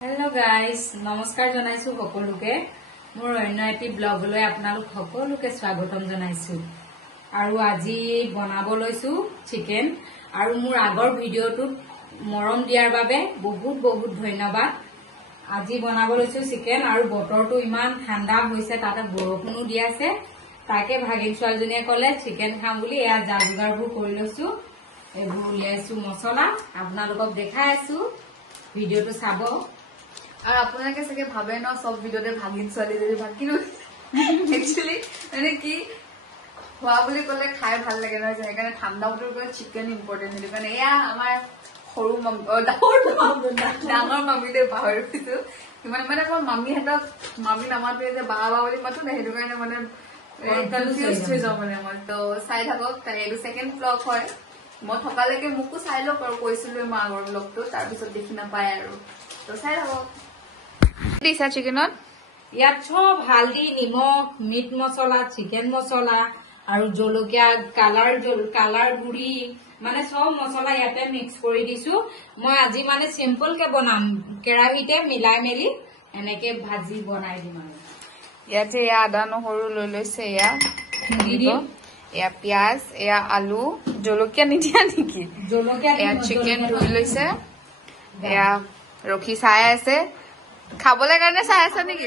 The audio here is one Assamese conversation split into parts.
हेलो गाइस नमस्कार जनाइछु সকলোকে মোৰ অন্য এটি ব্লগলৈ আপোনালোক সকলোকে স্বাগতম জনাইছো আৰু আজি বনাব লৈছো চিকেন আৰু মোৰ আগৰ ভিডিওটোত মৰম দিয়াৰ বাবে বহুত বহুত ধন্যবাদ আজি বনাব লৈছো চিকেন আৰু বতৰটো ইমান ঠাণ্ডা হৈছে তাতে বৰষুণো দি আছে তাকে ভাগিন ছোৱালীজনীয়ে ক'লে চিকেন খাম বুলি এয়া জাজগাৰবোৰ কৰি লৈছো এবোৰ উলিয়াইছো মছলা আপোনালোকক দেখাই আছো ভিডিওটো চাব और আপোনালোকে সকে ভাবে ন সব ভিডিওতে ভাগিন ছোৱালী যদি ভাগিন একচুয়ালি মানে কি খোৱা বুলি ক'লে খাই ভাল লাগে নহয় সেইকাৰণে ঠাণ্ডা বতৰ কৰি চিকেন ইম্পৰ্টেন্ট সেইটো কাৰণে এয়া আমাৰ সৰু ডাঙৰ মামিলে পাহৰি গৈছো ইমান মানে মই মামিহঁতক মামি নামাতোৱে যে বা বা বুলি মাতো না সেইটো কাৰণে মানে কনফিউজ হৈ যাওঁ মানে মই তো চাই থাকক এইটো ছেকেণ্ড ব্লগ হয় মই থকালৈকে মোকো চাই লওক আৰু কৈছিলো মই আগৰ ব্লগটো তাৰপিছত দেখি নাপায় আৰু তো চাই থাকক দিছা চিকেনত ইয়াত সব হালদি নিমখ মিট মছলা চিকেন মছলা আৰু জলকীয়া কালাৰ গুড়ি মানে সব মছলা ইয়াতে মিক্স কৰি দিছো মই আজি মানে সিম্পল কে বনাম কেৰাহিতে মিলাই মেলি এনেকে ভাজি বনাই দিম আৰু ইয়াতে আদা নহৰু লৈ লৈছে এয়া এয়া পিয়াজ এয়া আলু জলকীয়া নিদিয়া নেকি জলকীয়া এয়া চিকেন ধুই লৈছে এয়া ৰখি চাই আছে খাবলৈ কাৰণে চাই আছে নেকি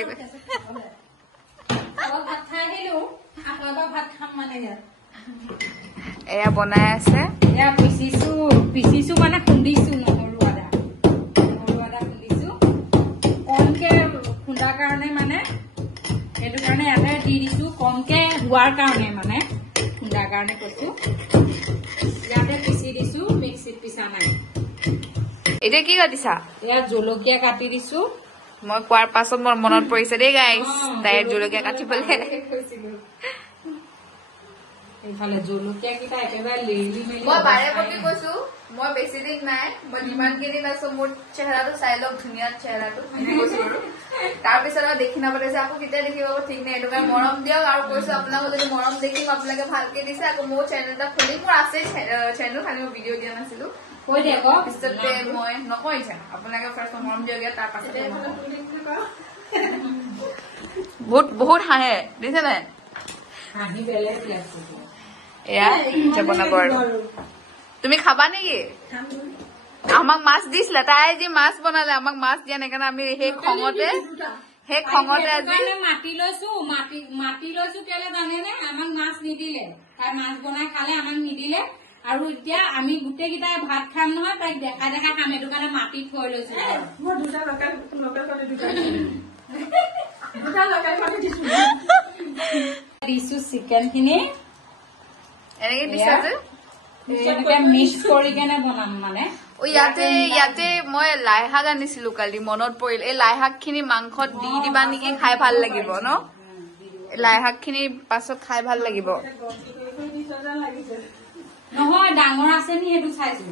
এয়া বনাই আছে এয়া পিচিছো মানে খুন্দিছো নহৰু আদা খুন্দিছো কমকে খুন্দাৰ কাৰণে মানে সেইটো কাৰণে ইয়াতে দি দিছো কমকে হোৱাৰ কাৰণে মানে খুন্দাৰ কাৰণে কৈছো ইয়াতে পিচি দিছো মিক্সিত পিছা নাই এতিয়া কি কাটিছা এয়া জলকীয়া কাটি দিছো মই কোৱাৰ পাছত মোৰ মনত পৰিছে দেই গাইছ তাইৰ জলকীয়া কাটিবলৈ এইফালে জলকীয়া কেইটা একেবাৰে লেলি মেলি মই বাৰে প্ৰতি কৈছো মই বেছি দিন নাই মই যিমান কেইদিন আছো মোৰ চেহেৰাটো চাই লওক ধুনীয়া চেহেৰাটো তাৰপিছত আৰু দেখি নাপালে যে আকৌ কেতিয়া দেখি পাব ঠিক নাই এইটো কাৰণে মৰম দিয়ক আৰু কৈছো আপোনালোকে যদি মৰম দেখিম আপোনালোকে ভালকে দিছে আকৌ মোৰ চেনেল এটা খুলি মোৰ আছে চেনেল খালি মই ভিডিঅ' দিয়া নাছিলো কৈ দে আকৌ পিছতে মই নকৈছে আপোনালোকে ফাৰ্ষ্ট মৰম দিয়ক তাৰ পাছতে বহুত হাঁহে দিছে নাই হাঁহি বেলেগ এয়া বনাব আৰু তুমি খাবা নেকি আমাক মাছ দিছিলে তাই আজি মাছ বনালে আমাক মাছ দিয়া নাই কাৰণে আমি সেই খঙতে আজি মাতি লৈছো কেলে জানেনে আমাক মাছ নিদিলে তাই মাছ বনাই খালে আমাক নিদিলে আৰু এতিয়া আমি গোটেই কেইটাই ভাত খাম নহয় তাইক দেখাই খাম সেইটো কাৰণে মাতি থৈ লৈছো মই দুটা দিছো চিকেন খিনি এনেকে দিছা যে মিক্স কৰি কেনে বনাম মানে ইয়াতে মই লাই শাক আনিছিলো কালি মনত পৰিল এই লাই শাক খিনি মাংসত দি দিবা নেকি খাই ভাল লাগিব ন লাই শাক খিনি পাছত খাই ভাল লাগিব নহয় ডাঙৰ আছে নি সেইটো চাইছো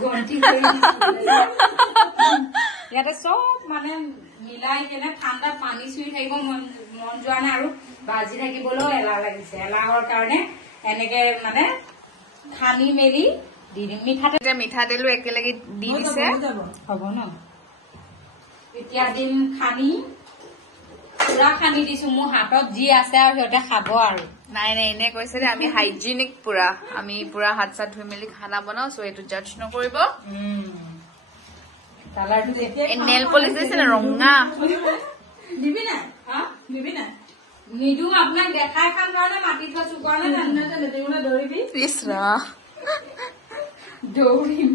গন্তি ইয়াতে চব মানে মিলাই কেনে ঠাণ্ডা পানী চুই থাকিব মন যোৱা নাই আৰু বাজি থাকিবলৈও এলাহ লাগিছে এলাহৰ কাৰণে এনেকে মানে খানি মেলি দি দিম মিঠাতেলো একেলগে দি দিছে হ'ব ন এতিয়া দিম খানি পুৰা খানি দিছো মোৰ হাতত যি আছে আৰু সিহঁতে খাব আৰু নাই এনে কৈছে যে আমি হাইজিনিক পুৰা আমি পুৰা হাত চাত ধুই মেলি খানা বনাও চ' এইটো জাজ নকৰিব নেল পলিচ দিছে নে ৰঙা নিদো আপোনাক দেখাই খাম কাৰণে মাতি থৈছো কাৰণে দৌৰিবি দৌৰিম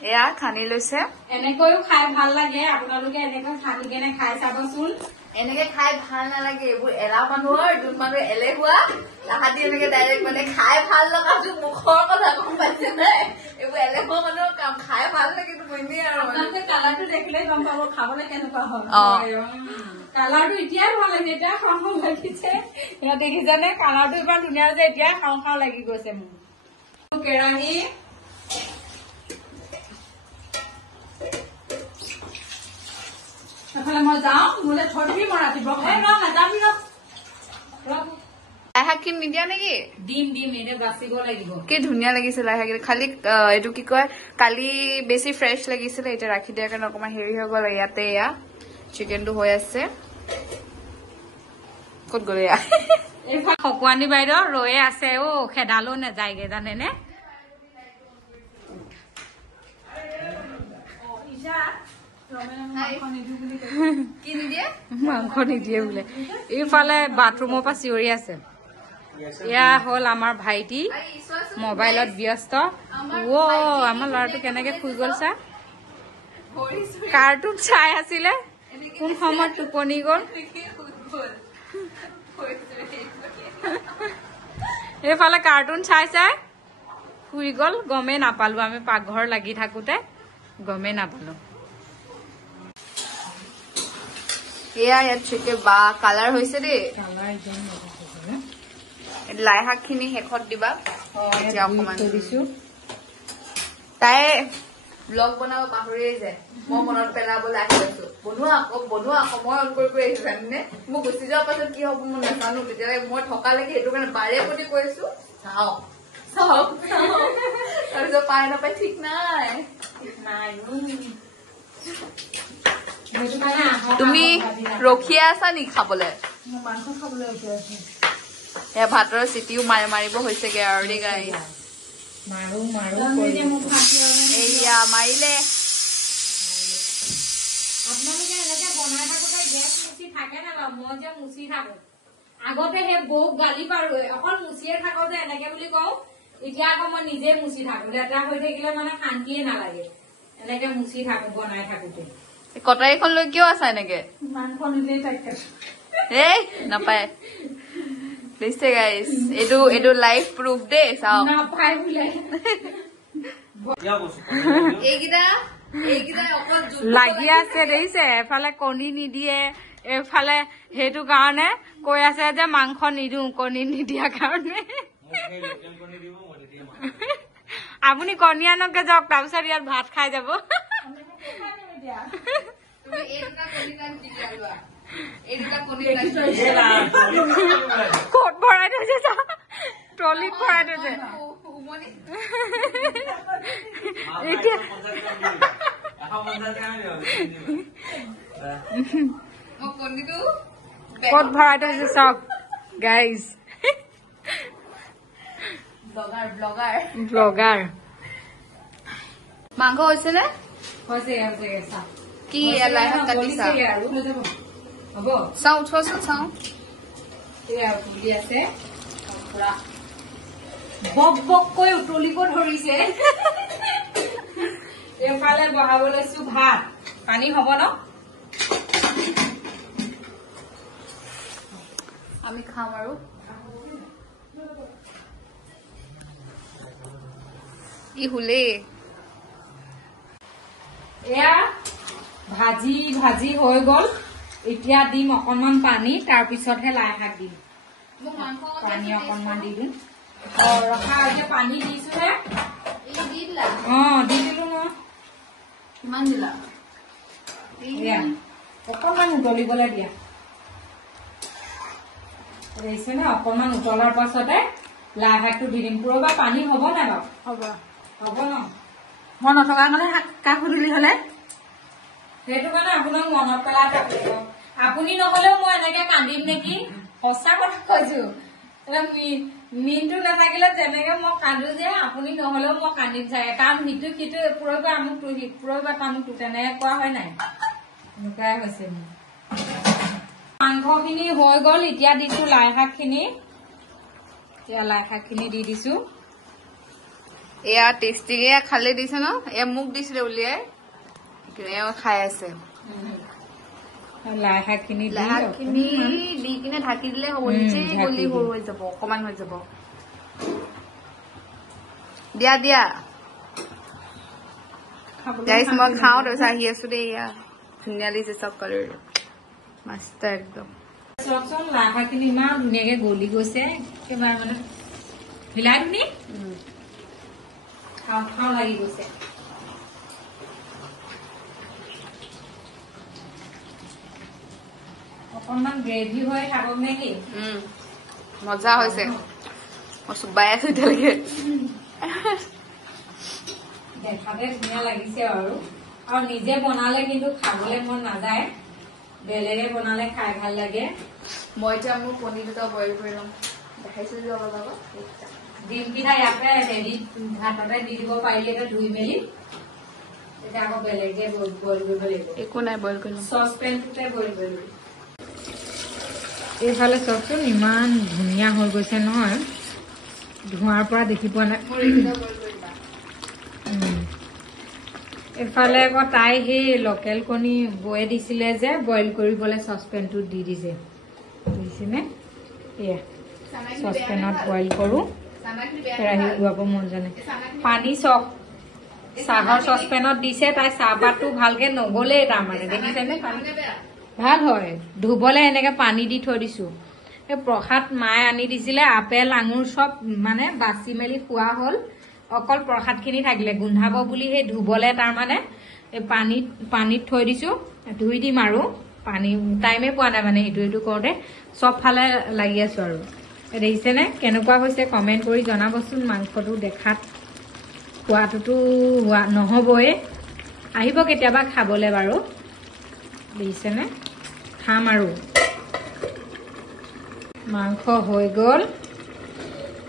এয়া খানি লৈছে এনেকৈও খাই ভাল লাগে আপোনালোকে এনেকৈ খানি কেনে খাই চাবচোন এনেকে খাই ভাল নালাগে এইবোৰ এলা মানুহৰ যোন মানুহ এলেহুৱা তাহাঁতি এনেকে ডাইৰেক্ট মানে খাই ভাল লগাটো মুখৰ কথা গম পাইছে নাই এইবোৰ এলেহুৱা মানুহৰ কাম খাই ভাল লাগে এনেই আৰু কালাৰটো দেখিলে গম পাব খাবলৈ কেনেকুৱা হয় কালাৰটো এতিয়াই ভাল লাগে এতিয়া খাওঁ খাওঁ লাগিছে দেখিছানে কালাৰটো ইমান ধুনীয়া যে এতিয়া খাওঁ খাওঁ লাগি গৈছে মোৰ কেৰাহী এফালে মই যাওঁ মোলে থৈ দিবি মই ৰাতিপুৱা নাযাবি লাইশাকখিনি নিদিয়া নেকি ডিম এনে বাচিব লাগিব কি ধুনীয়া লাগিছে লাইশাকখিনি খালি এইটো কি কয় কালি বেছি ফ্ৰেছ লাগিছিলে এতিয়া ৰাখি দিয়াৰ কাৰণে অকণমান হেৰি হৈ গ'ল ইয়াতে এয়া চিকেনটো হৈ আছে ক'ত গ'ল এয়া এইফালে খকুৱানী বাইদেউ ৰৈয়ে আছে খেদালো নাযায়গে জানেনে কি নিদিয়ে মাংস নিদিয়ে বোলে এইফালে বাথৰুমৰ পৰা চিঞৰি আছে এয়া হ'ল আমাৰ ভাইটি মোবাইলত ব্যস্ত আমাৰ ল'ৰাটো কেনেকে শুই গ'ল চা কাৰ্টুন চাই আছিলে কোন সময়ত টোপনি গ'ল এইফালে কাৰ্টুন চাই শুই গ'ল গমেই নাপালো আমি পাকঘৰ লাগি থাকোতে গমেই নাপালো এয়া ইয়াত চিকেন বা কালাৰ হৈছে দেই লাইশাকখিনি শেষত দিবা এতিয়া অকণমান তাই ব্লগ বনাব পাহৰিয়ে যায় মই মনত পেলাবলৈ আহি আছো বনোৱা আকৌ মই অন কৰি আহিছো জানিনে মোক গুচি যোৱাৰ পাছত কি হ'ব মই নাজানো তেতিয়াহ'লে মই থকালৈকে সেইটো কাৰণে বাৰে প্ৰতি কৈছো চাওক তাৰপিছত পাই নাপাই ঠিক নাই তুমি ৰখিয়ে আছা নেকি খাবলৈ মাংস খাবলৈ ৰখি আছো এয়া ভাতৰ চিটিও মাৰিব হৈছেগে আৰু দেই গাইছ মাৰো এয়া মাৰিলে আপোনালোকে এনেকে বনাই থাকোতে গেছ মুচি থাকে না বাৰু মই যে মুচি থাকো আগতে সেই বৌক গালি পাৰো অকল মুচিয়ে থাকো যে এনেকে বুলি কওঁ এতিয়া আকৌ মই নিজে মুচি থাকো লেতেৰা হৈ থাকিলে মানে শান্তিয়ে নালাগে এনেকে মুচি থাকো বনাই থাকোতে কটাৰীখন লৈ কিয় আছা এনেকে মাংস নিজেই থাকে এই নাপায় দিছে গাইছ এইটো লাইভ প্ৰুফ দেই চাওক নাপায় বোলে এইকেইটা অকল লাগি আছে দেখিছে এফালে কণী নিদিয়ে এফালে সেইটো কাৰণে কৈ আছে যে মাংস নিদিওঁ কণী নিদিয়াৰ কাৰণে আপুনি কণী আনকে যাওক তাৰপিছত ইয়াত ভাত খাই যাব ক'ত ভৰাই থৈছে ট্ৰলিত ভৰাই থৈছে ক'ত ভৰাই থৈছে চাওক গাইজ ব্লগাৰ মাংস হৈছে নে কি লাইশাক কাটিছা হ'ব চাওঁ উঠোৱাচোন চাওঁ তুলি আছে বককৈ উতলিব ধৰিছে এইফালে বহাব লৈছো ভাত পানী হ'ব ন আমি খাম আৰু ই হুলে এয়া ভাজি হৈ গ'ল এতিয়া দিম অকণমান পানী তাৰপিছতহে লাই শাক দিম পানী অকণমান দি দিম ৰখা এতিয়া পানী দিছোহে দি দিলো ন কিমান দিলা অকণমান উতলিবলৈ দিয়া দেখিছে নে অকণমান উতলাৰ পাছতে লাই শাকটো দি দিম পুৰবা পানী হ'ব নাই বাৰু হ'ব ন মই নথকা কাৰণে কাক সুধিলি হলে সেইটো কাৰণে আপোনাক মনত পেলাই থাকিব আপুনি নগলেও মই এনেকে কান্দিম নেকি সঁচা কথা কৈছো মিনটো নাথাকিলে তেনেকে মই কান্দো যে আপুনি নহলেও মই কান্দিম চাগে কাৰণ সিটো পুৰবা আমুক পুৰবা তামুকটো তেনেকে কোৱা হয় নাই এনেকুৱাই হৈছে মাংসখিনি হৈ গ'ল এতিয়া দিছো লাই শাকখিনি এতিয়া লাই শাকখিনি দি দিছো এয়া টেষ্টিকে খালে দিছে ন এয়া মোক দিছিলে উলিয়াই খাই আছে লাই শাকখিনি দি কিনে ঢাকি দিলে হ'ব নিজে গলি সৰু হৈ যাব অকমান হৈ যাব দিয়া গাইছ মই খাওঁ তাৰপিছত আহি আছো দেই এয়া ধুনীয়া লাগিছে চব কালাৰ মস্ত একদম চাওকচোন লাই শাকখিনি ইমান ধুনীয়াকে গলি গৈছে একেবাৰে মানে মিলাই তুমি খাওঁ লাগি গৈছে অকণমান গ্ৰেভি হৈ থাকক নেকি মজা হৈছে মই চুবাই আছো এতিয়ালৈকে দেখাতে ধুনীয়া লাগিছে আৰু নিজে বনালে কিন্তু খাবলৈ মন নাযায় বেলেগে বনালে খাই ভাল লাগে মই এতিয়া মোৰ কণী দুটা বইল কৰি ল'ম দেখাইছো যে অলপ আগত ডিমকেইটা ইয়াতে হেৰি ভাততে দি দিব পাৰিলে এটা ধুই মেলি এতিয়া আকৌ বেলেগে বইল কৰিব লাগিব একো নাই বইল কৰি ল'ম চচপেনটোতে বইল কৰিব এইফালে চচোন ইমান ধুনীয়া হৈ গৈছে নহয় ধোঁৱাৰ পৰা দেখি পোৱা নাই এইফালে আকৌ তাই সেই লোকেল কণী বয়ে দিছিলে যে বইল কৰিবলৈ চচপেনটোত দি দিছে বুজিছেনে এয়া চচপেনত বইল কৰো কেৰাহী ধোৱাব মন জানে পানী চক চাহৰ চচপেনত দিছে তাই চাহপাতটো ভালকে নগলেই তাৰমানে দেখিছেনে ভাল হয় ধুবলৈ এনেকে পানী দি থৈ দিছো এই প্ৰসাদ মায়ে আনি দিছিলে আপেল আঙুৰ চব মানে বাচি মেলি খোৱা হ'ল অকল প্ৰসাদ খিনি থাকিলে গোন্ধাব বুলি সেই ধুবলৈ তাৰমানে এই পানীত থৈ দিছো ধুই দিম আৰু পানী টাইমে পোৱা নাই মানে এইটো কৰোঁতে চব ফালে লাগি আছো আৰু দেখিছেনে কেনেকুৱা হৈছে কমেণ্ট কৰি জনাবচোন মাংসটো দেখাত খোৱাটোতো নহবই আহিব কেতিয়াবা খাবলৈ বাৰু দেখিছেনে খাম আৰু মাংস হৈ গ'ল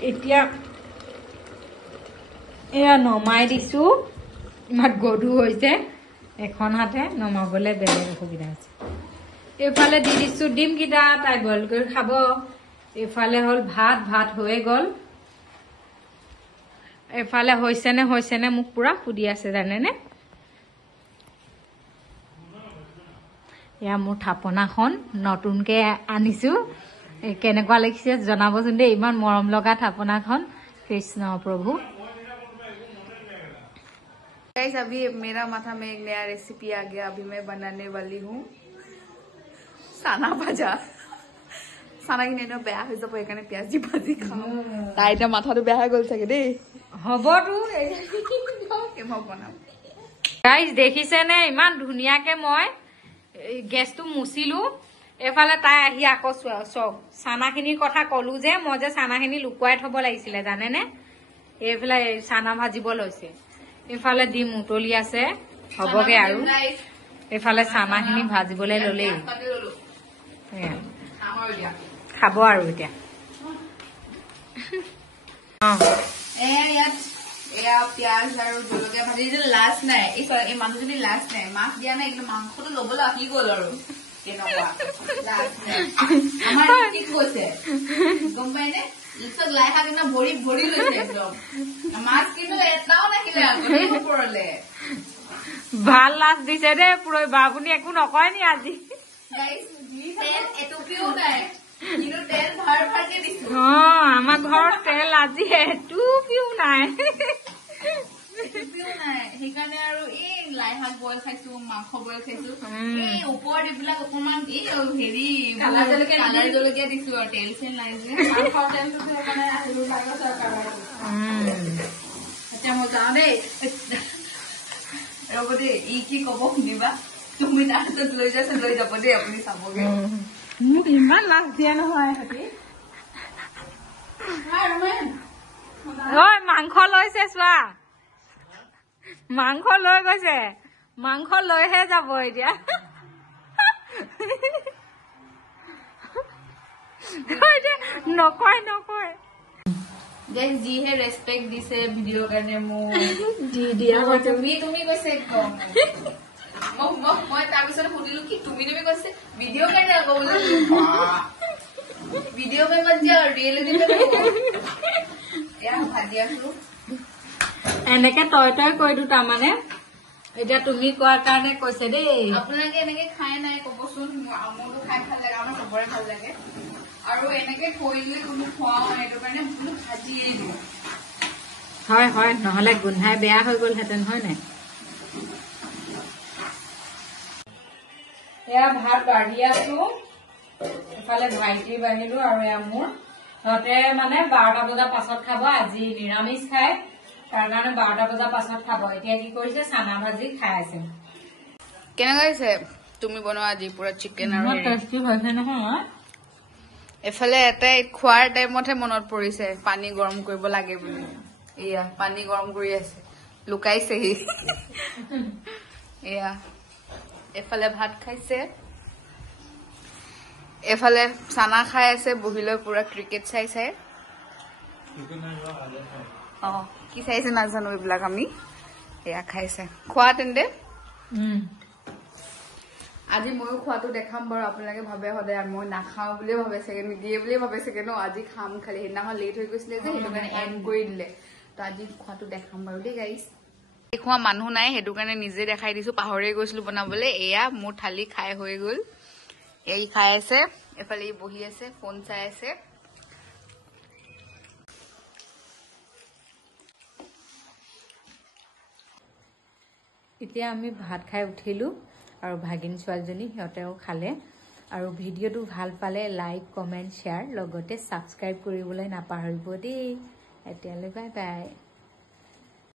এতিয়া এয়া নমাই দিছো ইমান গধু হৈছে এখন হাতে নমাবলৈ বেলেগ অসুবিধা আছে এইফালে দি দিছো ডিমকেইটা তাই বইল কৰি খাব এইফালে হ'ল ভাত হৈয়ে গ'ল এইফালে হৈছেনে মোক পুৰা সুধি আছে জানেনে এয়া মোৰ থাপনাখন নতুনকে আনিছো কেনেকুৱা লাগিছে জনাবচোন দেই ইমান মৰম লগা থাপনাখন কৃষ্ণ প্ৰভু गाइस अभी मेरा माथा में एक नया रेसिपी आ गया अभी मैं बनाने वाली हूँ साना भाजा साना খিনি এনেও বেয়া হৈ যাব সেইকাৰণে পিয়াজ দি ভাজি খাওঁ তাই এতিয়া মাথাটো বেয়া হৈ গ'ল চাগে দেই হবতো মই বনাম গাইজ দেখিছেনে ইমান ধুনীয়াকে মই গেছটো মুচিলো এফালে তাই আহি আকৌ চক চানাখিনিৰ কথা কলো যে মই যে চানাখিনি লুকুৱাই থব লাগিছিলে জানেনে এইফালে চানা ভাজিব লৈছে এইফালে ডিম উতলি আছে হবগে আৰু এইফালে চানাখিনি ভাজিবলৈ ললেই খাব আৰু এতিয়া এয়া পিয়াজ আৰু জলকীয়া ভাজি লাজ নাই এই মানুহজনী লাজ নাই মাছ দিয়া নাই কিন্তু মাংসটো লবলৈ আহি গ'ল আৰু আমাৰ ঠিক কৈছে গম পাইনে লাই শাক একদম ভৰি ভৰি লৈছে একদম মাছ কিন্তু এটাও নাহিলে ওপৰলে ভাল লাজ দিছে দেই পুৰৈ বা আপুনি একো নকয় নি আজি এটুপিও নাই কিন্তু তেল ভাৰ ভাৰকে দিছো আমাৰ ঘৰত তেল আজি এটুপিও নাই সেইকাৰণে আৰু এই লাই শাক বইল খাইছো মাংস বইল খাইছো এই ওপৰত এইবিলাক অকমান এই হেৰি কালাৰ জলকীয়া দিছো আৰু তেল চেল নাই যে এতিয়া মই যাওঁ দেই ৰব দেই ই কি কব শুনিবা তুমি তাৰ হাতত লৈ যাইছে লৈ যাব দেই আপুনি চাবগে মোক ইমান লাজ দিয়া নহয় ঐ মাংস লৈছে চোৱা মাংস লৈ গৈছে মাংস লৈহে যাব এতিয়া নকয় যিহে ৰেচপেক্ট দিছে ভিডিঅ'ৰ কাৰণে মোক দি দিয়া তুমি কৈছে একদম মই তাৰপিছত সুধিলো কি তুমি কৈছে ভিডিঅ'ৰ কাৰণে আকৌ বোলে ভিডিঅ' পেমেণ্ট যে ৰিয়েলিটি ভাজি আছো এনেকে তই কৈ দিও তাৰমানে এতিয়া তুমি কোৱাৰ কাৰণে কৈছে দেই আপোনালোকে এনেকে খাই নাই কবচোন মোৰতো খাই ভাল লাগে আমাৰ চবৰে ভাল লাগে আৰু এনেকে কৰিলে কোনো খোৱাও নাই সেইটো কাৰণে ভাজিয়ে দিওঁ হয় নহলে গোন্ধাই বেয়া হৈ গলহেঁতেন হয় নাই এয়া ভাত বাঢ়ি আছো এফালে ভাইটি বাঢ়িলো আৰু এয়া মোৰ সিহঁতে মানে 12টা বজাৰ পাছত খাব আজি নিৰামিষ খাই তাৰ কাৰণে 12টা বজাৰ পাছত খাব এতিয়া কি কৰিছে চানা ভাজি খাই আছে কেনেকুৱা হৈছে তুমি বনোৱা আজি পুৰা চিকেন আৰু টেষ্টি হৈছে নহয় এফালে এটাই খোৱাৰ টাইমতহে মনত পৰিছে পানী গৰম কৰিব লাগে বুলি এয়া পানী গৰম কৰি আছে লুকাইছেহি এয়া এফালে ভাত খাইছে এফালে চানা খাই আছে বহিলৈ পুৰা ক্ৰিকেট চাই কি চাইছে নাজানো এইবিলাক আমি এয়া খাইছে খোৱা তেন্তে আজি ময়ো খোৱাটো দেখাম বাৰু আপোনালোকে ভাবে সদায় মই নাখাওঁ বুলিয়ে ভাবে চাগে নিদিয়ে বুলিয়ে ভাবে চাগে ন আজি খাম খালি সেইদিনাখন লেট হৈ গৈছিলে যে সেইটো কাৰণে এণ্ড কৰি দিলে তো আজি খোৱাটো দেখাম বাৰু দেই গাইছ খোৱা মানুহ নাই সেইটো কাৰণে নিজে দেখাই দিছো পাহৰিয়ে গৈছিলো বনাবলৈ এয়া মোৰ থালি খাই হৈ গ'ল এই খাই আছে এফালে ই বহি আছে ফোন চাই আছে এতিয়া আমি ভাত খাই উঠিলো আৰু ভাগিন ছোৱালীজনী সিহঁতেও খালে আৰু ভিডিঅ'টো ভাল পালে লাইক কমেণ্ট শ্বেয়াৰ লগতে ছাবস্ক্ৰাইব কৰিবলৈ নাপাহৰিব দেই এতিয়ালৈ বাই বাই